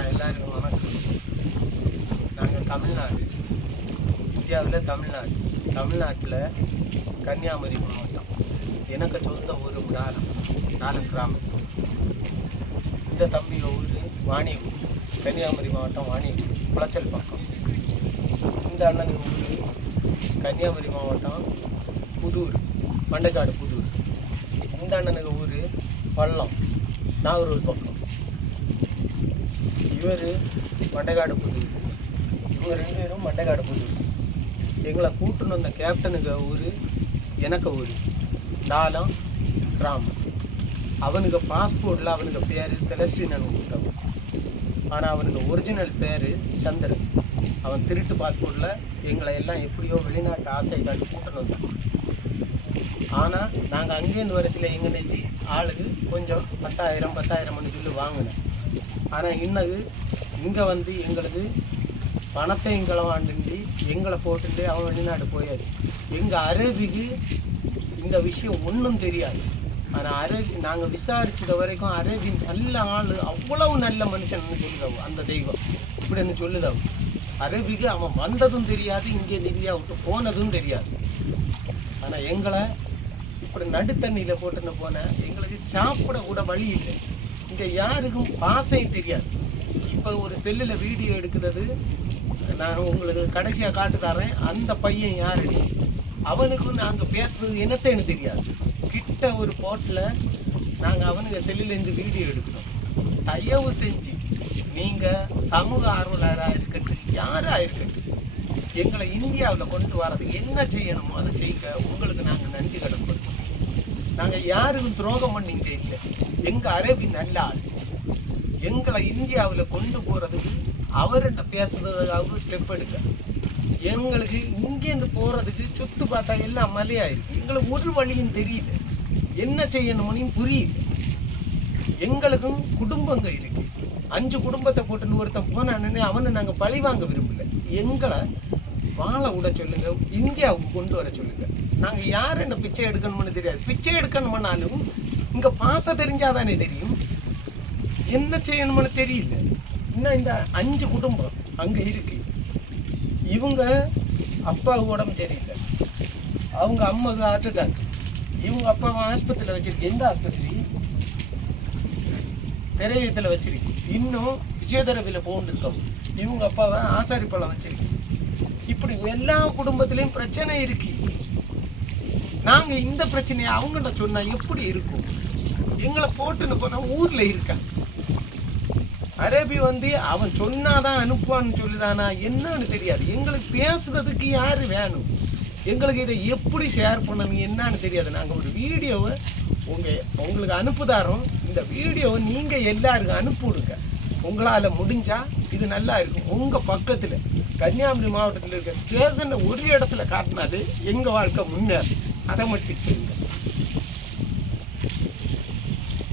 எல்லாருக்கும் வணக்கம். நாங்கள் தமிழ்நாடு, இந்தியாவில் தமிழ்நாட்டில் கன்னியாகுமரி மாவட்டம். எனக்கு சொந்த ஊர் நாலு கிராமம். இந்த தம்பிய ஊர் வாணியூர், கன்னியாகுமரி மாவட்டம் வாணியூர், குளச்சல் பக்கம். இந்த அண்ணனுக்கு ஊர் கன்னியாகுமரி மாவட்டம் புதூர், மண்டைக்காடு புதூர். இந்த அண்ணனுக்கு ஊர் பள்ளம், நாகூர் பக்கம். இவர் மண்டைக்காடு புதூர், இவங்க 2 பேரும் மண்டைக்காடு புதூர். எங்களை கூட்டுன்னு வந்த கேப்டனுக்கு ஊர் எனக்கு ஊர் டாலம் கிராமம். அவனுக்கு பாஸ்போர்ட்டில் அவனுக்கு பேர் செலஸ்டின்னு கொடுத்தவன். ஆனால் அவனுக்கு ஒரிஜினல் பேர் சந்திரன். அவன் திருட்டு பாஸ்போர்ட்டில் எங்களை எல்லாம் எப்படியோ வெளிநாட்டு ஆசை காட்டி கூட்டணும் வந்தான். ஆனால் நாங்கள் அங்கேருந்து வரச்சில் எங்களுக்கு ஆளுக்கு கொஞ்சம் 10,000 சொல்லி வாங்கினேன். ஆனால் இங்கே வந்து எங்களுக்கு பணத்தை களவாண்டு எங்களை போட்டுட்டு அவன் வெளிநாடு போயாச்சு. எங்கள் அரேபிக்கு இந்த விஷயம் ஒன்றும் தெரியாது. ஆனால் அரேபி நாங்கள் விசாரிச்சது வரைக்கும் அரேபி நல்ல ஆள், அவ்வளவு நல்ல மனுஷன் சொல்லுதவு அந்த தெய்வம் இப்படின்னு சொல்லுதவு. அரேபிக்கு அவன் வந்ததும் தெரியாது, இங்கே இந்தியா விட்டு போனதும் தெரியாது. ஆனால் எங்களை இப்படி நடுத்தண்ணியில் போட்டுன்னு போனேன். எங்களுக்கு சாப்பிட கூட வழி இல்லை. இங்கே யாருக்கும் பாசையும் தெரியாது. இப்போ ஒரு செல்லில் வீடியோ எடுக்கிறது நான் உங்களுக்கு கடைசியாக காட்டு தரேன். அந்த பையன் யாரு, அவனுக்கும் நாங்கள் பேசுறது என்னத்தைன்னு தெரியாது. கிட்ட ஒரு போட்டில் நாங்கள் அவனுக்கு செல்லுலேருந்து வீடியோ எடுக்கணும். தயவு செஞ்சு நீங்கள் சமூக ஆர்வலராக இருக்கட்டும், யாராக இருக்கட்டும், எங்களை இந்தியாவில் கொண்டு வரதுக்கு என்ன செய்யணுமோ அதை செய்ய உங்களுக்கு நாங்கள் நன்றி கடன்படுத்தோம். நாங்கள் யாருக்கும் துரோகம் பண்ணிக்கிட்டே இல்லை. எங்கள் அரேபி நல்ல ஆள். எங்களை இந்தியாவில் கொண்டு போகிறதுக்கு அவர்கிட்ட பேசுறதுக்காக ஸ்டெப் எடுக்க. எங்களுக்கு இங்கேருந்து போகிறதுக்கு சுற்று பார்த்தா எல்லாம் மலையாயிருக்கு. எங்களுக்கு ஒரு வழியும் தெரியல, என்ன செய்யணும்னு புரியல. எங்களுக்கும் குடும்பங்க இருக்கு. 5 குடும்பத்தை போட்டுன்னு ஒருத்தன் போனான்னு அவனை நாங்கள் பழி வாங்க விரும்பல. எங்களை வாழ விட சொல்லுங்க, இந்தியாவுக்கு கொண்டு வர சொல்லுங்க. நாங்கள் யார் என்ன பிச்சை எடுக்கணும்னு தெரியாது. பிச்சை எடுக்கணும்னாலும் இங்கே பாச தெரிஞ்சாதானே தெரியும், என்ன செய்யணும்னு தெரியல. இன்னும் இந்த 5 குடும்பம் அங்கே இருக்கு. இவங்க அப்பாவுக்கு உடம்பு சரியில்லை, அவங்க அம்மாவுக்கு ஹார்ட் அட்டாக். இவங்க அப்பாவை ஆஸ்பத்திரியில் வச்சிருக்கு. எந்த ஆஸ்பத்திரி? திரையத்தில் வச்சிருக்கு. இன்னும் பிசியோதெரபியில் போகணுருக்கோம். இவங்க அப்பாவை ஆசாரிப்பழம் வச்சிருக்கு. இப்படி எல்லா குடும்பத்திலையும் பிரச்சனை இருக்கு. நாங்கள் இந்த பிரச்சனையை அவங்கள்ட்ட சொன்னால் எப்படி இருக்கும்? எங்களை போட்டுன்னு போனால் ஊரில் இருக்கான். அரேபி வந்து அவன் சொன்னாதான் அனுப்புவான்னு சொல்லிதானா என்னன்னு தெரியாது. எங்களுக்கு பேசுறதுக்கு யார் வேணும்? எங்களுக்கு இதை எப்படி ஷேர் பண்ணணும் என்னன்னு தெரியாது. நாங்கள் ஒரு வீடியோவை உங்களுக்கு அனுப்புதாரோம். இந்த வீடியோவை நீங்கள் எல்லாருக்கும் அனுப்பிவிடுங்க. உங்களால் முடிஞ்சால் இது நல்லா இருக்கும். உங்கள் பக்கத்தில் கன்னியாகுமரி மாவட்டத்தில் இருக்க ஸ்டேஷனில் ஒரு இடத்துல காட்டினாலே எங்கள் வாழ்க்கை முன்னேறும். அதை மட்டும் சொல்லுங்கள்.